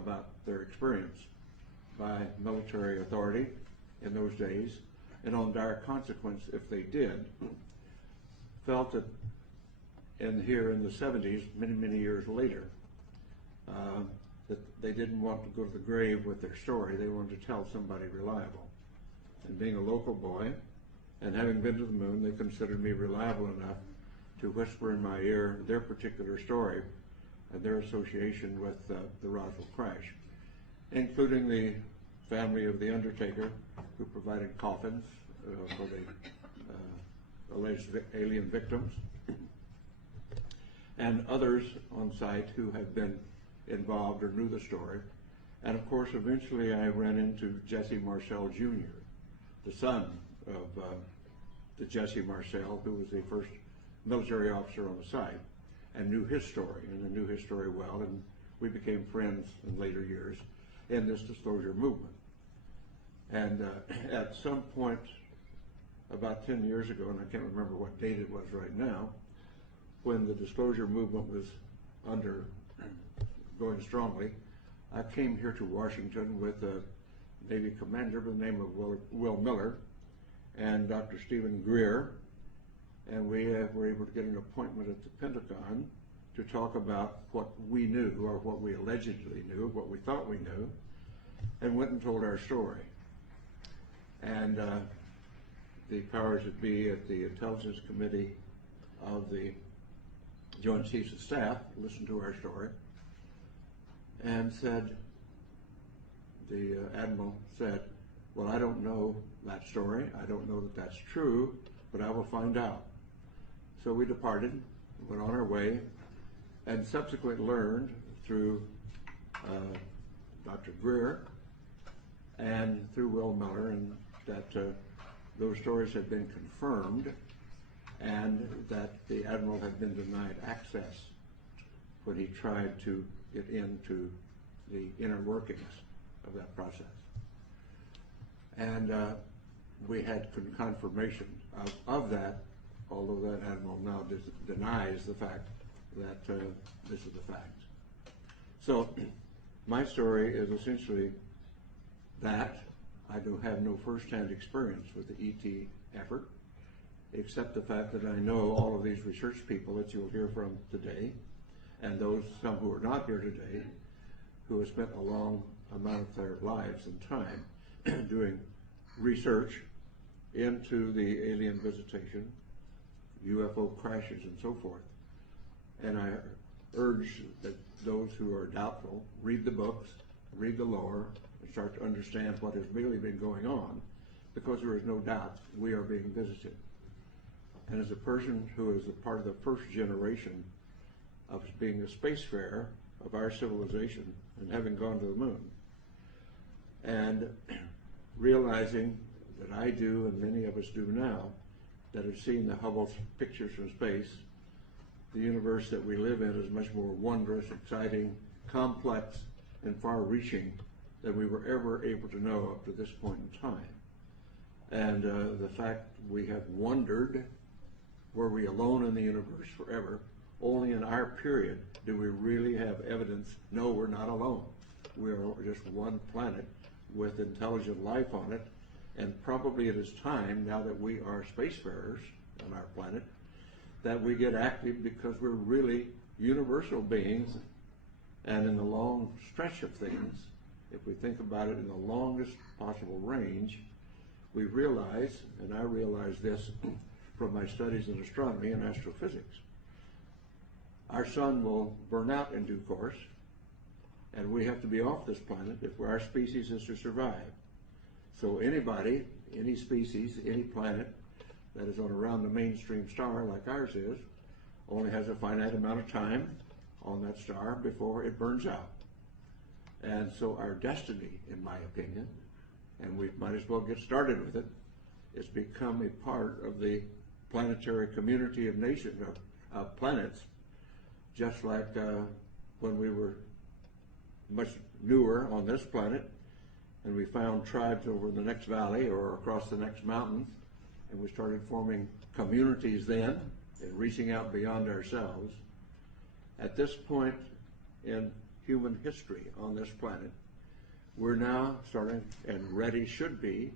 about their experience by military authority in those days, and on dire consequence if they did, felt that here in the 70s, many years later, that they didn't want to go to the grave with their story. They wanted to tell somebody reliable. And being a local boy and having been to the moon, they considered me reliable enough to whisper in my ear their particular story and their association with the Roswell crash, including the family of the undertaker who provided coffins for the alleged alien victims, and others on site who had been involved or knew the story. And of course, eventually I ran into Jesse Marcel Jr., the son of the Jesse Marcel, who was the first military officer on the site, and knew his story, and I knew his story well, and we became friends in later years in this disclosure movement. And at some point, about 10 years ago, and I can't remember what date it was right now, when the disclosure movement was going strongly, I came here to Washington with a Navy commander by the name of Will Miller and Dr. Stephen Greer, and we were able to get an appointment at the Pentagon to talk about what we knew, or what we allegedly knew, what we thought we knew, and went and told our story. And the powers that be at the Intelligence Committee of the Joint Chiefs of Staff listened to our story and said, the Admiral said, well, I don't know that story, I don't know that that's true, but I will find out. So we departed, went on our way, and subsequently learned through Dr. Greer and through Will Miller, and that those stories had been confirmed, and that the Admiral had been denied access when he tried to get into the inner workings of that process. And we had confirmation of that, although that Admiral now denies the fact that this is the fact. So my story is essentially that I do have no first-hand experience with the ET effort, except the fact that I know all of these research people that you'll hear from today, and those some who are not here today, who have spent a long amount of their lives and time doing research into the alien visitation, UFO crashes, and so forth. And I urge that those who are doubtful read the books, read the lore, and start to understand what has really been going on, because there is no doubt we are being visited. And as a person who is a part of the first generation of being a spacefarer of our civilization and having gone to the moon, and realizing that I do, and many of us do now, that have seen the Hubble pictures from space, the universe that we live in is much more wondrous, exciting, complex, and far-reaching than we were ever able to know up to this point in time. And the fact we have wondered, were we alone in the universe forever? Only in our period do we really have evidence, no, we're not alone. We are just one planet with intelligent life on it, and probably it is time, now that we are spacefarers on our planet, that we get active, because we're really universal beings. And in the long stretch of things, if we think about it in the longest possible range, we realize, and I realize this from my studies in astronomy and astrophysics, our sun will burn out in due course, and we have to be off this planet if our species is to survive. So anybody, any species, any planet that is on around the mainstream star like ours is, only has a finite amount of time on that star before it burns out. And so our destiny, in my opinion, and we might as well get started with it, is become a part of the planetary community of nations, of planets, just like when we were much newer on this planet, and we found tribes over in the next valley or across the next mountain, and we started forming communities then and reaching out beyond ourselves. At this point in human history on this planet, we're now starting, and ready should be,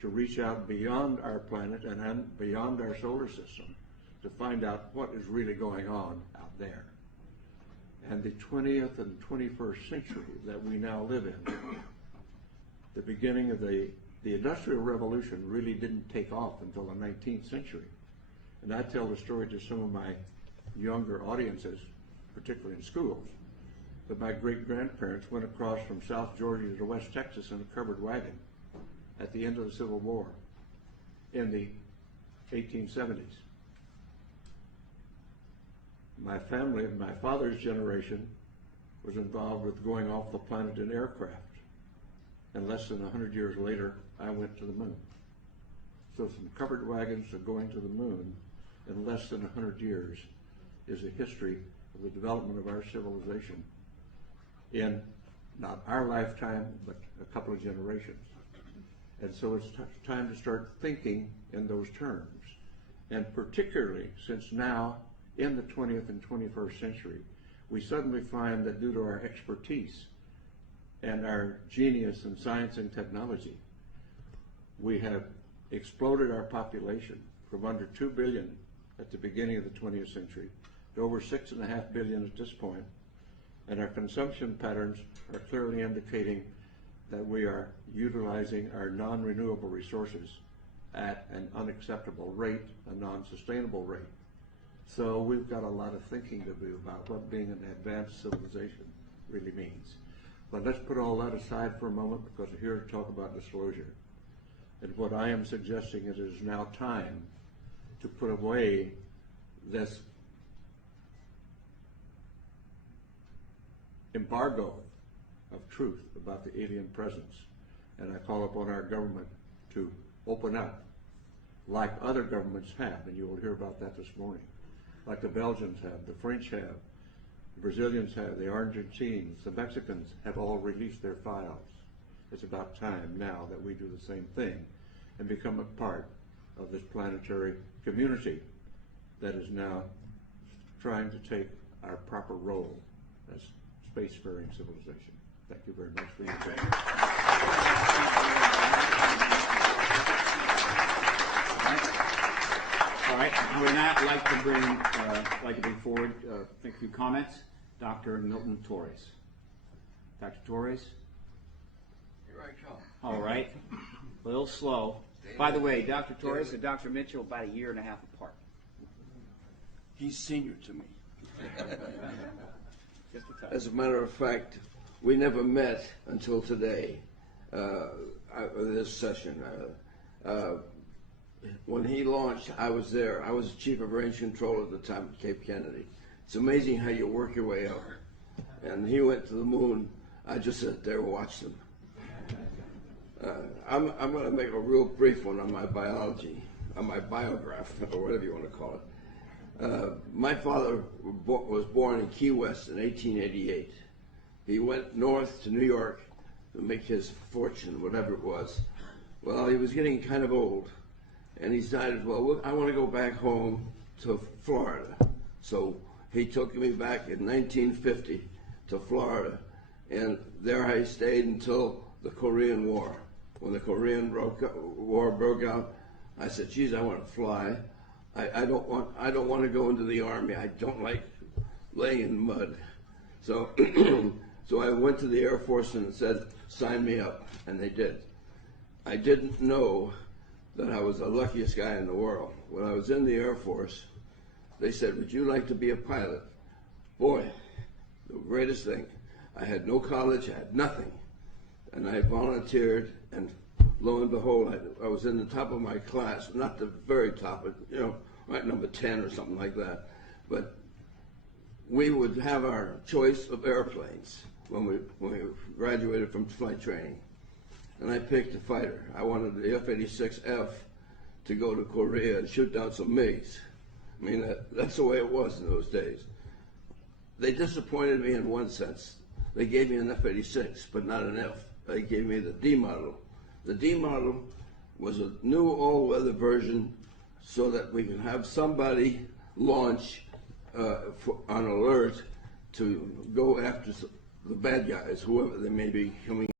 to reach out beyond our planet and beyond our solar system to find out what is really going on out there. And the 20th and 21st century that we now live in, the beginning of the Industrial Revolution really didn't take off until the 19th century. And I tell the story to some of my younger audiences, particularly in schools, that my great-grandparents went across from South Georgia to West Texas in a covered wagon at the end of the Civil War in the 1870s. My family, my father's generation, was involved with going off the planet in aircraft. And less than 100 years later, I went to the moon. So from covered wagons to going to the moon in less than 100 years is a history of the development of our civilization in not our lifetime, but a couple of generations. And so it's time to start thinking in those terms. And particularly since now, in the 20th and 21st century, we suddenly find that due to our expertise and our genius in science and technology, we have exploded our population from under 2 billion at the beginning of the 20th century to over 6.5 billion at this point. And our consumption patterns are clearly indicating that we are utilizing our non-renewable resources at an unacceptable rate, a non-sustainable rate. So we've got a lot of thinking to do about what being an advanced civilization really means. But let's put all that aside for a moment, because we're here to talk about disclosure. And what I am suggesting is it is now time to put away this embargo of truth about the alien presence. And I call upon our government to open up like other governments have, and you will hear about that this morning. Like the Belgians have, the French have, the Brazilians have, the Argentines, the Mexicans have all released their files. It's about time now that we do the same thing and become a part of this planetary community that is now trying to take our proper role as spacefaring civilization. Thank you very much for your time. All right, I would now like to bring forward a few comments. Dr. Milton Torres. Dr. Torres? Here I come. All right, a little slow. By the way, Dr. Torres and Dr. Mitchell about a year and a half apart. He's senior to me. Just a touch. As a matter of fact, we never met until today, this session. When he launched, I was there. I was chief of range control at the time at Cape Kennedy. It's amazing how you work your way up. And he went to the moon. I just sat there and watched him. I'm going to make a real brief one on my biology, on my biograph, or whatever you want to call it. My father was born in Key West in 1888. He went north to New York to make his fortune, whatever it was. Well, he was getting kind of old. And he decided, well, I want to go back home to Florida. So he took me back in 1950 to Florida. And there I stayed until the Korean War. When the Korean War broke out, I said, geez, I want to fly. I don't want to go into the Army. I don't like laying in mud. So, so I went to the Air Force and said, sign me up. And they did. I didn't know that I was the luckiest guy in the world. When I was in the Air Force, they said, would you like to be a pilot? Boy, the greatest thing. I had no college, I had nothing. And I volunteered, and lo and behold, I was in the top of my class, not the very top, but right number 10 or something like that. But we would have our choice of airplanes when we graduated from flight training. And I picked a fighter. I wanted the F-86F to go to Korea and shoot down some MiGs. I mean, that's the way it was in those days. They disappointed me in one sense. They gave me an F-86, but not an F. They gave me the D model. The D model was a new all-weather version so that we could have somebody launch on alert to go after the bad guys, whoever they may be coming